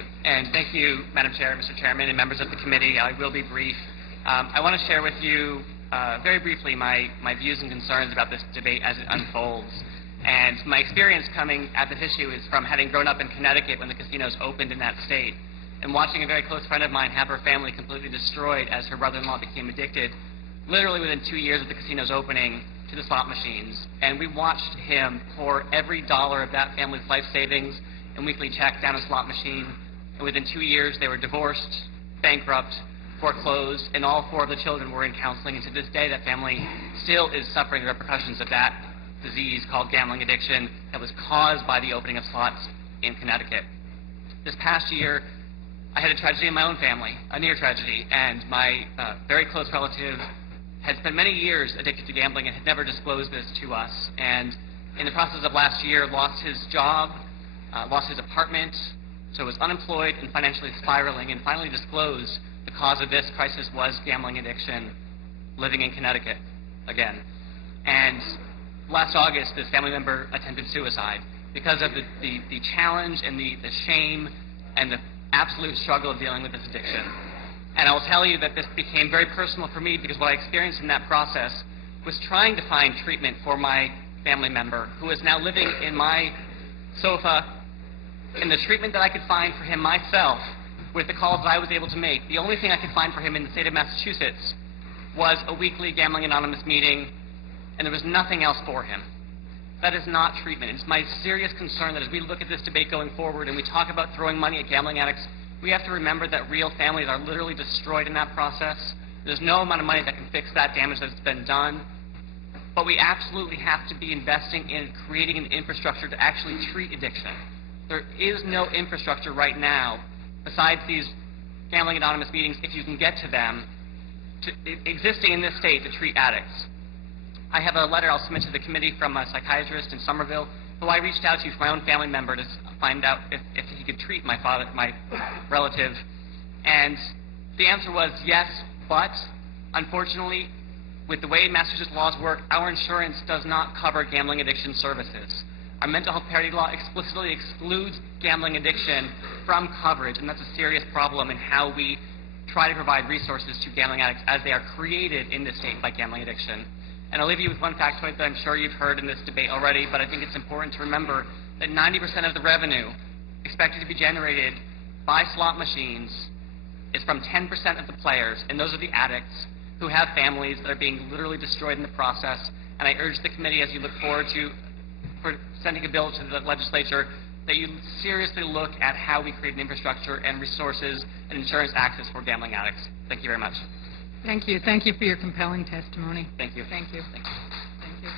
And thank you, Madam Chair, Mr. Chairman, and members of the committee. I will be brief. I want to share with you very briefly my views and concerns about this debate as it unfolds. And my experience coming at this issue is from having grown up in Connecticut when the casinos opened in that state, and watching a very close friend of mine have her family completely destroyed as her brother-in-law became addicted, literally within 2 years of the casino's opening, to the slot machines. And we watched him pour every dollar of that family's life savings and weekly check down a slot machine. And within 2 years, they were divorced, bankrupt, foreclosed, and all 4 of the children were in counseling. And to this day, that family still is suffering the repercussions of that disease called gambling addiction that was caused by the opening of slots in Connecticut. This past year, I had a tragedy in my own family, a near tragedy, and my very close relative had spent many years addicted to gambling and had never disclosed this to us. And in the process of last year, lost his job, lost his apartment, so was unemployed and financially spiraling, and finally disclosed the cause of this crisis was gambling addiction, living in Connecticut again. And last August, this family member attempted suicide because of the challenge and the shame and the absolute struggle of dealing with this addiction. And I will tell you that this became very personal for me because what I experienced in that process was trying to find treatment for my family member who is now living in my sofa, and the treatment that I could find for him myself with the calls that I was able to make, the only thing I could find for him in the state of Massachusetts was a weekly Gambling Anonymous meeting, and there was nothing else for him. That is not treatment. It's my serious concern that as we look at this debate going forward and we talk about throwing money at gambling addicts, we have to remember that real families are literally destroyed in that process. There's no amount of money that can fix that damage that's been done. But we absolutely have to be investing in creating an infrastructure to actually treat addiction. There is no infrastructure right now, besides these Gambling Anonymous meetings, if you can get to them, existing in this state to treat addicts. I have a letter I'll submit to the committee from a psychiatrist in Somerville who I reached out to for my own family member to find out if he could treat my relative. And the answer was yes, but unfortunately, with the way Massachusetts laws work, our insurance does not cover gambling addiction services. Our mental health parity law explicitly excludes gambling addiction from coverage, and that's a serious problem in how we try to provide resources to gambling addicts as they are created in this state by gambling addiction. And I'll leave you with one factoid that I'm sure you've heard in this debate already, but I think it's important to remember that 90% of the revenue expected to be generated by slot machines is from 10% of the players, and those are the addicts who have families that are being literally destroyed in the process. And I urge the committee, as you look forward to sending a bill to the legislature, that you seriously look at how we create an infrastructure and resources and insurance access for gambling addicts. Thank you very much. Thank you. Thank you for your compelling testimony. Thank you. Thank you. Thank you. Thank you.